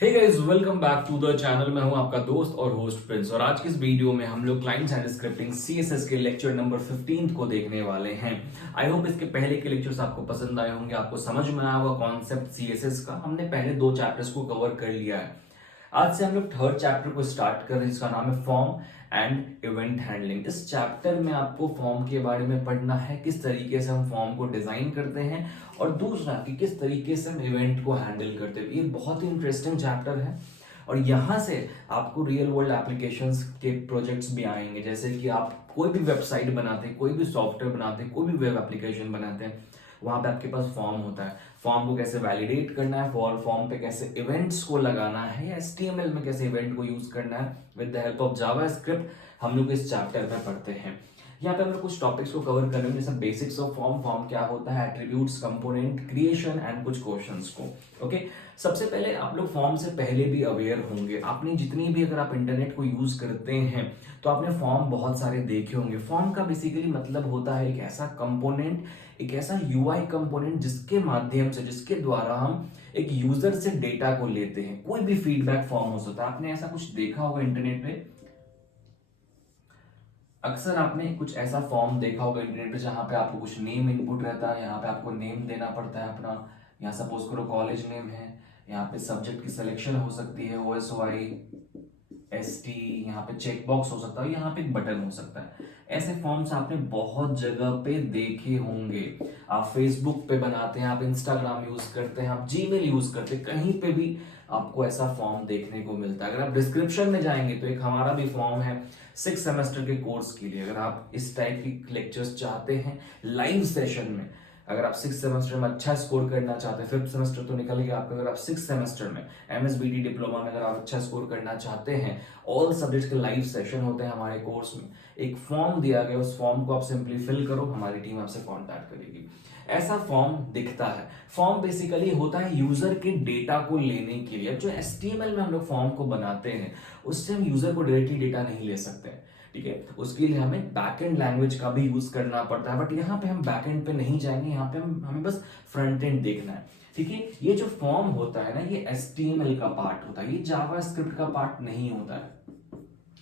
Hey guys, welcome back to the channel. मैं हूं आपका दोस्त और होस्ट प्रिंस, और आज की इस वीडियो में हम लोग क्लाइंट साइड स्क्रिप्टिंग सीएसएस के लेक्चर नंबर 15 को देखने वाले हैं। आई होप इसके पहले के लेक्चर्स आपको पसंद आए होंगे, आपको समझ में आया होगा कॉन्सेप्ट सीएसएस का। हमने पहले 2 चैप्टर्स को कवर कर लिया है। आज से हम लोग थर्ड चैप्टर को स्टार्ट कर रहे हैं, जिसका नाम है फॉर्म एंड इवेंट हैंडलिंग। इस चैप्टर में आपको फॉर्म के बारे में पढ़ना है, किस तरीके से हम फॉर्म को डिजाइन करते हैं, और दूसरा कि किस तरीके से हम इवेंट को हैंडल करते हैं। ये बहुत ही इंटरेस्टिंग चैप्टर है, और यहाँ से आपको रियल वर्ल्ड एप्लीकेशंस के प्रोजेक्ट्स भी आएंगे। जैसे कि आप कोई भी वेबसाइट बनाते हैं, कोई भी सॉफ्टवेयर बनाते हैं, कोई भी वेब एप्लीकेशन बनाते हैं, वहां पे आपके पास फॉर्म होता है। फॉर्म को कैसे वैलिडेट करना है, फॉर्म पे कैसे इवेंट्स को लगाना है, या एचटीएमएल में कैसे इवेंट को यूज करना है with the help of JavaScript, हम लोग इस चैप्टर में पढ़ते हैं। यहाँ पे हम लोग कुछ टॉपिक्स को कवर करेंगे, जैसे बेसिक्स ऑफ फॉर्म क्या होता है, एट्रीब्यूट्स, कंपोनेंट, क्रिएशन एंड कुछ क्वेश्चंस को। ओके, सबसे पहले आप लोग फॉर्म से पहले भी अवेयर होंगे। आपने जितनी भी, अगर आप इंटरनेट को यूज करते हैं तो आपने फॉर्म बहुत सारे देखे होंगे। फॉर्म का बेसिकली मतलब होता है एक ऐसा कंपोनेंट, एक ऐसा यूआई कंपोनेंट जिसके माध्यम से, जिसके द्वारा हम एक यूजर से डेटा को लेते हैं। कोई भी फीडबैक फॉर्म हो सकता है। आपने ऐसा कुछ देखा होगा इंटरनेट पे, अक्सर आपने कुछ ऐसा फॉर्म देखा होगा इंटरनेट पे जहां पे आपको कुछ नेम इनपुट रहता है। यहाँ पे आपको नेम देना पड़ता है अपना। यहाँ सपोज करो कॉलेज नेम है, यहाँ पे सब्जेक्ट की सिलेक्शन हो सकती है, OSY ST, यहाँ पे चेक बॉक्स हो सकता है, यहाँ पे एक बटन हो सकता है। ऐसे फॉर्म्स आपने बहुत जगह पे देखे होंगे। आप फेसबुक पे बनाते हैं, आप इंस्टाग्राम यूज करते हैं, आप जीमेल यूज करते हैं, कहीं पे भी आपको ऐसा फॉर्म देखने को मिलता है। अगर आप डिस्क्रिप्शन में जाएंगे तो एक हमारा भी फॉर्म है 6 सेमेस्टर के कोर्स के लिए। अगर आप इस टाइप की लेक्चर्स चाहते हैं लाइव सेशन में, अगर आप 6 सेमेस्टर में अच्छा स्कोर करना चाहते हैं, 5th सेमेस्टर तो निकल गया आपका, अगर आप 6 सेमेस्टर में MSBT डिप्लोमा में अगर आप अच्छा स्कोर करना चाहते हैं, ऑल सब्जेक्ट्स के लाइव सेशन होते हैं हमारे कोर्स में। एक फॉर्म दिया गया, उस फॉर्म को आप सिंपली फिल करो, हमारी टीम आपसे कॉन्टैक्ट करेगी। ऐसा फॉर्म दिखता है। फॉर्म बेसिकली होता है यूजर के डेटा को लेने के लिए। अब जो HTML में हम लोग फॉर्म को बनाते हैं, उससे हम यूजर को डायरेक्टली डेटा नहीं ले सकते, ठीक है। उसके लिए हमें बैकएंड लैंग्वेज का भी यूज करना पड़ता है, बट यहाँ पे हम बैकएंड पे नहीं जाएंगे। यहाँ पे हमें बस फ्रंट एंड देखना है, ठीक है। ये जो फॉर्म होता है ना, ये HTML का पार्ट होता है, ये जावास्क्रिप्ट का पार्ट नहीं होता है।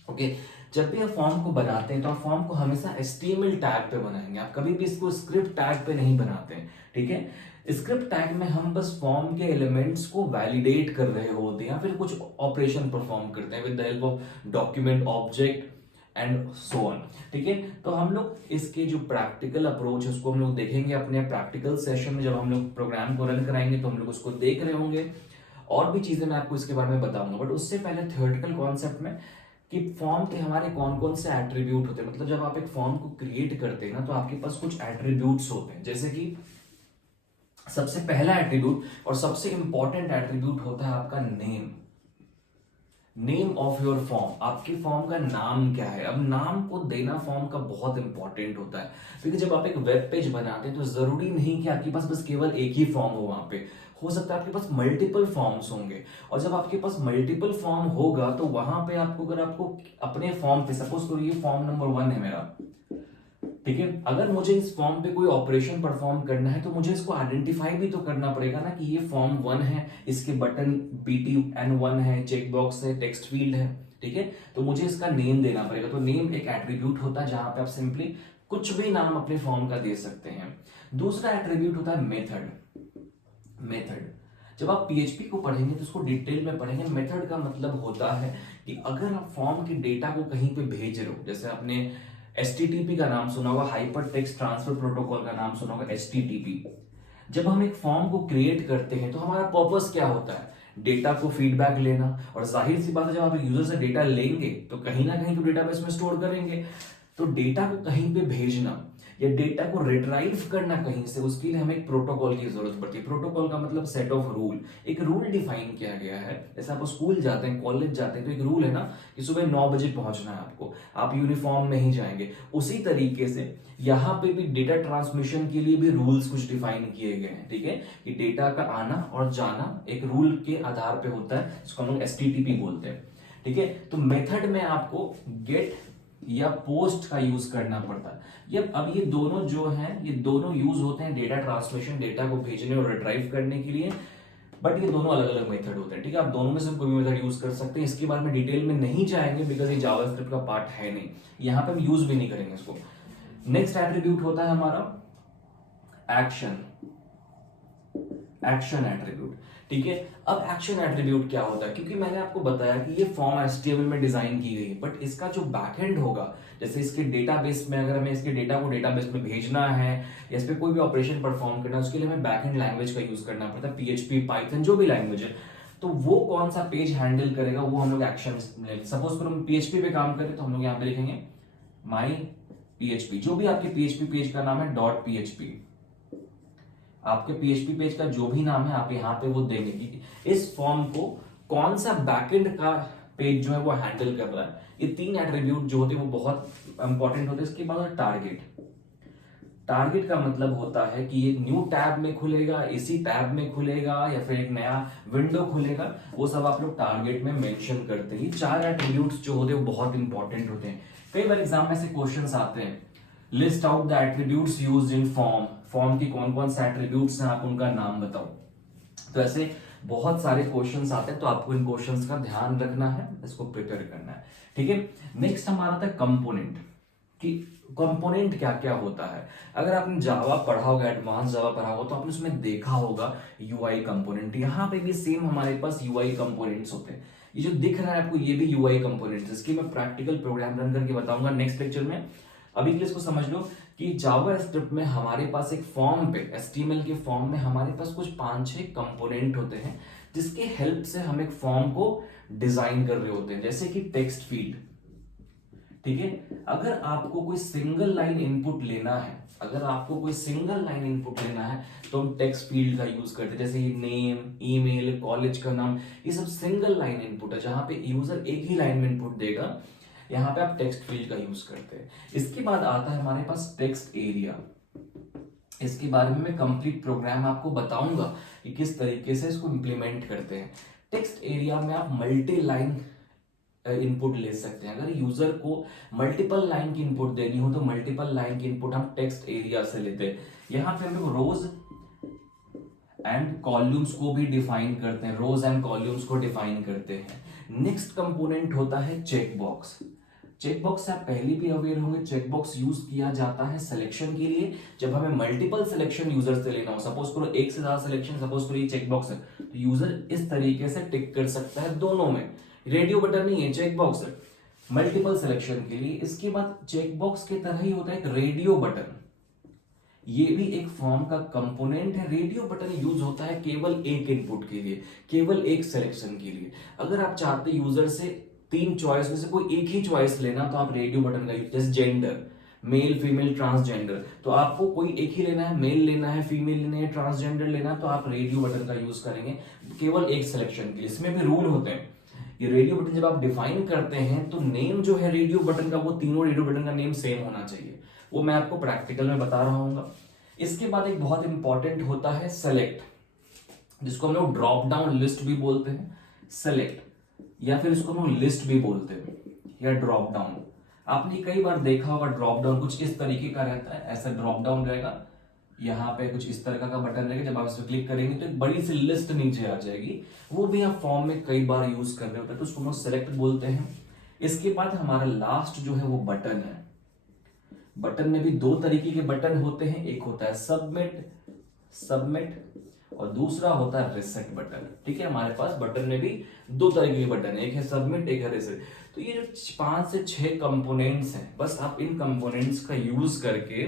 ओके, जब भी आप फॉर्म को बनाते हैं तो आप फॉर्म को हमेशा HTML टैग पे बनाएंगे। आप कभी भी इसको स्क्रिप्ट टैग पे नहीं बनाते हैं, ठीक है। स्क्रिप्ट टैग में हम बस फॉर्म के एलिमेंट्स को वैलिडेट कर रहे होते हैं, या फिर कुछ ऑपरेशन परफॉर्म करते हैं with the help of document, object and so on, ठीक है। तो हम लोग इसके जो प्रैक्टिकल अप्रोच है उसको हम लोग देखेंगे अपने प्रैक्टिकल सेशन में। जब हम लोग प्रोग्राम को रन कराएंगे तो हम लोग उसको देख रहे होंगे, और भी चीजें मैं आपको इसके बारे में बताऊंगा। बट उससे पहले थियोरेटिकल कॉन्सेप्ट में कि फॉर्म के हमारे कौन कौन से एट्रीब्यूट होते हैं। मतलब जब आप एक फॉर्म को क्रिएट करते हैं ना, तो आपके पास कुछ एट्रीब्यूट्स होते हैं। जैसे कि सबसे पहला एट्रीब्यूट और सबसे इंपॉर्टेंट एट्रीब्यूट होता है आपका नेम ऑफ योर फॉर्म। आपके फॉर्म का नाम क्या है। अब नाम को देना फॉर्म का बहुत इंपॉर्टेंट होता है, क्योंकि जब आप एक वेब पेज बनाते हैं तो जरूरी नहीं कि आपके पास बस केवल एक ही फॉर्म हो। वहां पे हो सकता है आपके पास मल्टीपल फॉर्म्स होंगे, और जब आपके पास मल्टीपल फॉर्म होगा तो वहां पे आपको, अगर आपको अपने फॉर्म पे, सपोज करो ये फॉर्म नंबर 1 है मेरा, ठीक है। अगर मुझे इस फॉर्म पे कोई ऑपरेशन परफॉर्म करना है तो मुझे इसको आइडेंटिफाई भी तो करना पड़ेगा ना, कि ये फॉर्म 1 है, इसके बटन BTN1 है, चेक बॉक्स है, टेक्स्ट फील्ड है, ठीक है। तो मुझे इसका नेम देना पड़ेगा। तो नेम एक एट्रीब्यूट होता है जहां पे आप सिंपली कुछ भी नाम अपने फॉर्म का दे सकते हैं। दूसरा एट्रीब्यूट होता है मेथड। जब आप PHP को पढ़ेंगे तो उसको डिटेल में पढ़ेंगे। मेथड का मतलब होता है कि अगर आप फॉर्म के डेटा को कहीं पे भेज रहे हो, जैसे आपने HTTP का नाम सुना होगा, हाइपर टेक्स्ट ट्रांसफर प्रोटोकॉल का नाम सुना होगा, HTTP। जब हम एक फॉर्म को क्रिएट करते हैं तो हमारा पर्पस क्या होता है, डेटा को फीडबैक लेना। और जाहिर सी बात है, जब आप यूजर से डेटा लेंगे तो कहीं ना कहीं तो डेटाबेस में स्टोर करेंगे। तो डेटा को कहीं पे भेजना या डेटा को रिट्राइव करना कहीं से, उसके लिए हमें एक प्रोटोकॉल की जरूरत पड़ती है। प्रोटोकॉल का मतलब सेट ऑफ रूल, एक रूल डिफाइन किया गया है। जैसे आप स्कूल जाते हैं, कॉलेज जाते हैं, तो एक रूल है ना कि सुबह 9 बजे पहुंचना है आपको, आप यूनिफॉर्म में ही जाएंगे। उसी तरीके से यहाँ पे भी डेटा ट्रांसमिशन के लिए भी रूल्स कुछ डिफाइन किए गए हैं, ठीक है। कि डेटा का आना और जाना एक रूल के आधार पे होता है, जिसको हम लोग HTTP बोलते हैं, ठीक है। तो मेथड में आपको गेट या पोस्ट का यूज करना पड़ता है। अब ये दोनों जो हैं, ये दोनों यूज होते हैं डेटा ट्रांसमिशन, डेटा को भेजने और रिट्राइव करने के लिए। बट ये दोनों अलग अलग मेथड होते हैं, ठीक है। आप दोनों में से कोई भी मेथड यूज कर सकते हैं। इसके बारे में डिटेल में नहीं जाएंगे बिकॉज ये जावास्क्रिप्ट का पार्ट है नहीं, यहाँ पे हम यूज भी नहीं करेंगे इसको। नेक्स्ट एट्रीब्यूट होता है हमारा एक्शन, एक्शन एट्रीब्यूट, ठीक है। अब एक्शन एट्रीब्यूट क्या होता है, क्योंकि मैंने आपको बताया कि ये फॉर्म HTML में डिजाइन की गई है, बट इसका जो बैकएंड होगा, जैसे इसके डेटाबेस में अगर हमें इसके डेटा को डेटाबेस में भेजना है या इस पे कोई भी ऑपरेशन परफॉर्म करना है, उसके लिए हमें बैकएंड लैंग्वेज का यूज करना पड़ता है, PHP, पाइथन, जो भी लैंग्वेज है। तो वो कौन सा पेज हैंडल करेगा, वो हम लोग एक्शन, सपोज करो हम PHP पे काम करें तो हम लोग यहाँ पे लिखेंगे माई PHP, जो भी आपके PHP पेज का नाम है .php, आपके PHP पेज का जो भी नाम है आप यहाँ पे वो देंगे कि इस फॉर्म को कौन सा बैकएंड का पेज जो है वो हैंडल कर रहा है। ये 3 एट्रीब्यूट जो होते हैं वो बहुत इंपॉर्टेंट होते हैं। इसके बाद टारगेट, टारगेट का मतलब होता है कि ये न्यू टैब में खुलेगा, इसी टैब में खुलेगा या फिर एक नया विंडो खुलेगा, वो सब आप लोग टारगेट में मेंशन करते हैं। ये 4 एट्रीब्यूट्स जो होते हैं वो बहुत इंपॉर्टेंट होते हैं। कई बार एग्जाम में से क्वेश्चंस आते हैं, list out the attributes used in form, form की कौन कौन से एट्रीब्यूट्स हैं, आप उनका नाम बताओ। तो ऐसे बहुत सारे क्वेश्चंस आते हैं, तो आपको इन क्वेश्चंस का ध्यान रखना है, इसको प्रिपेयर करना है, ठीक है। नेक्स्ट हमारा था कंपोनेंट, कि कंपोनेंट क्या क्या होता है। अगर आपने जावा पढ़ा होगा, एडवांस जावा पढ़ा होगा, तो आपने उसमें देखा होगा यूआई कंपोनेंट। यहाँ पे भी सेम हमारे पास यूआई कंपोनेंट्स होते हैं। ये जो दिख रहा है आपको, ये भी यूआई कंपोनेंट्स, इसकी मैं प्रैक्टिकल प्रोग्राम रन करके बताऊंगा नेक्स्ट लेक्चर में। अभी के लिए इसको समझ लो कि जावा स्क्रिप्ट में हमारे पास एक फॉर्म पे, HTML के फॉर्म में हमारे पास कुछ 5-6 कंपोनेंट होते हैं, जिसके हेल्प से हम एक फॉर्म को डिजाइन कर रहे होते हैं। जैसे कि टेक्स्ट फील्ड, ठीक है। अगर आपको कोई सिंगल लाइन इनपुट लेना है, अगर आपको कोई सिंगल लाइन इनपुट लेना है तो हम टेक्स्ट फील्ड का यूज करते हैं। जैसे ये नेम, ईमेल, कॉलेज का नाम, ये सब सिंगल लाइन इनपुट है, जहां पे यूजर एक ही लाइन में इनपुट देगा, यहां पे आप टेक्स्ट फील्ड का यूज करते हैं। इसके बाद आता है हमारे पास टेक्स्ट एरिया। इसके बारे में मैं कंप्लीट प्रोग्राम आपको बताऊंगा कि किस तरीके से इसको इंप्लीमेंट करते हैं। टेक्स्ट एरिया में आप मल्टी लाइन इनपुट ले सकते हैं। अगर यूजर को मल्टीपल लाइन की इनपुट देनी हो तो मल्टीपल लाइन की इनपुट हम टेक्स्ट एरिया से लेते हैं। यहां पे हम लोग रोज एंड कॉलम्स को भी डिफाइन करते हैं, रोज एंड कॉलम्स को डिफाइन करते हैं। नेक्स्ट कंपोनेंट होता है चेकबॉक्स। चेकबॉक्स से आप पहले भी अवेयर होंगे, चेकबॉक्स यूज किया जाता है सिलेक्शन के लिए, जब हमें मल्टीपल सिलेक्शन यूजर से लेना हो। सपोज करो एक से ज्यादा सिलेक्शन, सपोज करो ये चेकबॉक्स है, तो यूजर इस तरीके से टिक कर सकता है दोनों में। रेडियो बटन नहीं है, चेकबॉक्स है मल्टीपल सिलेक्शन के लिए। इसके बाद चेकबॉक्स के तरह ही होता है एक रेडियो बटन, ये भी एक फॉर्म का कंपोनेंट है। रेडियो बटन यूज होता है केवल एक इनपुट के लिए, केवल एक सिलेक्शन के लिए। अगर आप चाहते यूजर से 3 चॉइस में से कोई एक ही चॉइस लेना, तो आप रेडियो बटन का यूज, जैसे जेंडर, मेल, फीमेल, ट्रांसजेंडर, तो आपको कोई एक ही लेना है, मेल लेना है, फीमेल लेना है, ट्रांसजेंडर लेना है, तो आप रेडियो बटन का यूज करेंगे केवल एक सिलेक्शन के लिए। इसमें भी रूल होते हैं। ये रेडियो बटन जब आप डिफाइन करते हैं तो नेम जो है रेडियो बटन का, वो तीनों रेडियो बटन का नेम सेम होना चाहिए, वो मैं आपको प्रैक्टिकल में बता रहा हूँ। इसके बाद एक बहुत इंपॉर्टेंट होता है सेलेक्ट, जिसको हम लोग ड्रॉप डाउन लिस्ट भी बोलते हैं, सेलेक्ट, या फिर इसको हम लोग लिस्ट भी बोलते हैं, या ड्रॉप डाउन। आपने कई बार देखा होगा ड्रॉप डाउन कुछ इस तरीके का रहता है, ऐसा ड्रॉप डाउन रहेगा, यहाँ पे कुछ इस तरह का बटन रहेगा, जब आप इस पर क्लिक करेंगे तो एक बड़ी सी लिस्ट नीचे आ जाएगी। वो भी आप फॉर्म में कई बार यूज कर रहे होते हैं, तो उसको हम सेलेक्ट बोलते हैं। इसके बाद हमारा लास्ट जो है वो बटन है। बटन में भी 2 तरीके के बटन होते हैं, एक होता है सबमिट और दूसरा होता है रिसेट बटन, ठीक है। हमारे पास बटन में भी 2 तरीके के बटन है, एक है सबमिट, एक है रिसेट। तो ये जो 5 से 6 कंपोनेंट्स हैं, बस आप इन कंपोनेंट्स का यूज करके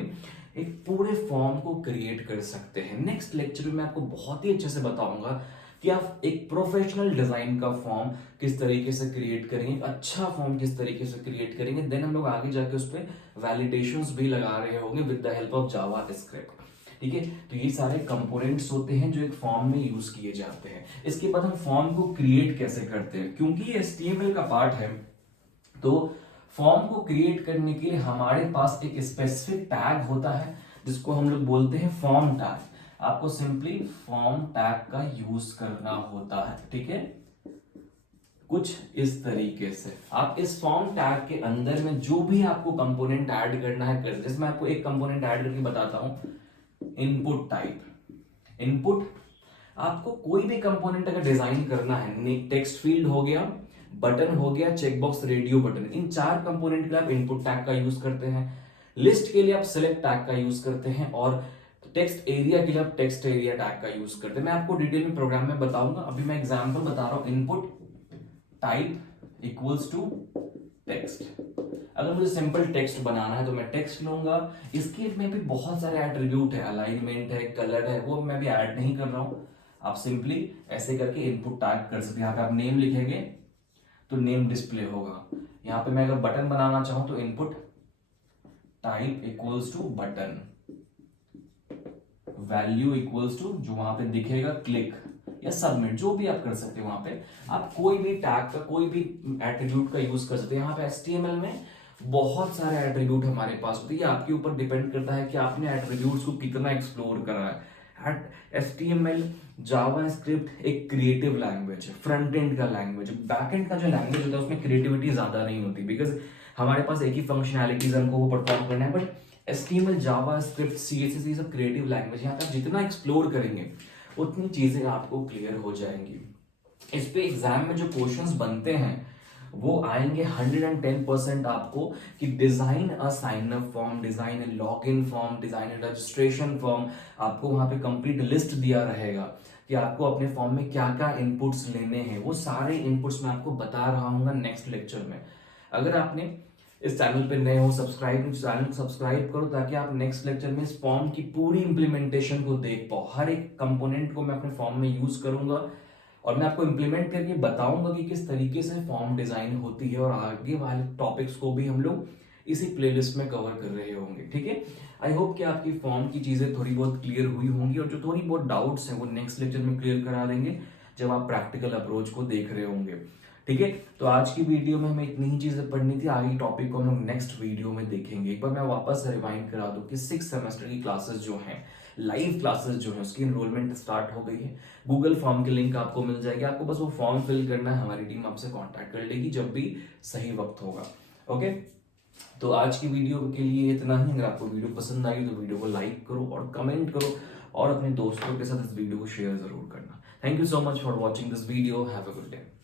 एक पूरे फॉर्म को क्रिएट कर सकते हैं। नेक्स्ट लेक्चर में मैं आपको बहुत ही अच्छे से बताऊंगा कि आप एक प्रोफेशनल डिजाइन का फॉर्म किस तरीके से क्रिएट करेंगे, एक अच्छा फॉर्म किस तरीके से क्रिएट करेंगे। देन हम लोग आगे जाके उस पर वैलिडेशंस भी लगा रहे होंगे with the help of Java script, ठीक है। तो ये सारे कंपोनेंट्स होते हैं जो एक फॉर्म में यूज किए जाते हैं। इसके बाद हम फॉर्म को क्रिएट कैसे करते हैं, क्योंकि ये HTML का पार्ट है, तो फॉर्म को क्रिएट करने के लिए हमारे पास एक स्पेसिफिक टैग होता है, जिसको हम लोग बोलते हैं फॉर्म टैग। आपको सिंपली फॉर्म टैग का यूज करना होता है, ठीक है। कुछ इस तरीके से आप इस फॉर्म टैग के अंदर में जो भी आपको कंपोनेंट ऐड करना है कर, जैसे मैं आपको एक कंपोनेंट ऐड करके बताता हूं, इनपुट टाइप। इनपुट आपको कोई भी कंपोनेंट अगर डिजाइन करना है, टेक्स्ट फील्ड हो गया, बटन हो गया, चेकबॉक्स, रेडियो बटन, इन 4 कंपोनेंट के लिए आप इनपुट टैग का यूज करते हैं। लिस्ट के लिए आप सेलेक्ट टैग का यूज करते हैं और टेक्स्ट एरिया के लिए आप टेक्स्ट एरिया टैग का यूज करते हैं। मैं आपको डिटेल में प्रोग्राम में बताऊंगा, अभी मैं एग्जांपल बता रहा हूं। Input type equals to text. अगर मुझे सिंपल टेक्स्ट बनाना है तो मैं टेक्स्ट लूंगा। इसके में भी बहुत सारे एट्रीब्यूट है, अलाइनमेंट है, कलर है, वो मैं भी ऐड नहीं कर रहा हूं। आप सिंपली ऐसे करके इनपुट टैग कर सकते हैं। यहाँ पे आप नेम लिखेंगे तो नेम डिस्प्ले होगा। यहाँ पे मैं अगर बटन बनाना चाहूं तो input type equals to button, value equals to जो वहां पे दिखेगा क्लिक या सबमिट, जो भी आप कर सकते हो। वहां पे आप कोई भी टैग का कोई भी एट्रीब्यूट का यूज कर सकते हैं। यहाँ पे HTML में बहुत सारे एट्रीब्यूट हमारे पास होते हैं, आपके ऊपर डिपेंड करता है कि आपने एट्रीब्यूट्स को कितना एक्सप्लोर करा है। HTML जावास्क्रिप्ट एक क्रिएटिव लैंग्वेज है, फ्रंट एंड का लैंग्वेज है। बैक एंड का जो लैंग्वेज होता है उसमें क्रिएटिविटी ज्यादा नहीं होती, बिकॉज हमारे पास एक ही फंक्शनैलिटीज हमको वो परफॉर्म करना है। बट HTML जावास्क्रिप्ट CSS ये सब क्रिएटिव लैंग्वेज, यहाँ पे आप जितना एक्सप्लोर करेंगे उतनी चीजें आपको क्लियर हो जाएंगी। इस पे एग्जाम में जो क्वेश्चंस बनते हैं वो आएंगे 110% आपको, कि design a sign up form, design a login form, design a registration form. आपको वहां पे कंप्लीट लिस्ट दिया रहेगा कि आपको अपने फॉर्म में क्या क्या इनपुट्स लेने हैं। वो सारे इनपुट्स मैं आपको बता रहा हूँ नेक्स्ट लेक्चर में। अगर आपने इस चैनल पे नए हो, चैनल को सब्सक्राइब करो ताकि आप नेक्स्ट लेक्चर में इस फॉर्म की पूरी इंप्लीमेंटेशन को देख पाओ। हर एक कंपोनेंट को मैं अपने फॉर्म में यूज करूंगा और मैं आपको इंप्लीमेंट करके बताऊंगा कि किस तरीके से फॉर्म डिजाइन होती है, और आगे वाले टॉपिक्स को भी हम लोग इसी प्लेलिस्ट में कवर कर रहे होंगे। ठीक है, आई होप कि आपकी फॉर्म की चीजें थोड़ी बहुत क्लियर हुई होंगी, और जो थोड़ी बहुत डाउट्स हैं वो नेक्स्ट लेक्चर में क्लियर करा देंगे जब आप प्रैक्टिकल अप्रोच को देख रहे होंगे। ठीक है, तो आज की वीडियो में हमें इतनी ही चीजें पढ़नी थी। आगे टॉपिक को हम लोग नेक्स्ट वीडियो में देखेंगे। एक बार मैं वापस रिवाइंड करा दूं कि 6 सेमेस्टर की क्लासेस जो हैं, लाइव क्लासेस जो है, उसकी एनरोलमेंट स्टार्ट हो गई है। गूगल फॉर्म की लिंक आपको मिल जाएगी, आपको बस वो फॉर्म फिल करना है, हमारी टीम आपसे कांटेक्ट कर लेगी जब भी सही वक्त होगा। ओके, तो आज की वीडियो के लिए इतना ही। अगर आपको वीडियो पसंद आई तो वीडियो को लाइक करो और कमेंट करो, और अपने दोस्तों के साथ इस वीडियो को शेयर जरूर करना। Thank you so much for watching this video. Have a good day.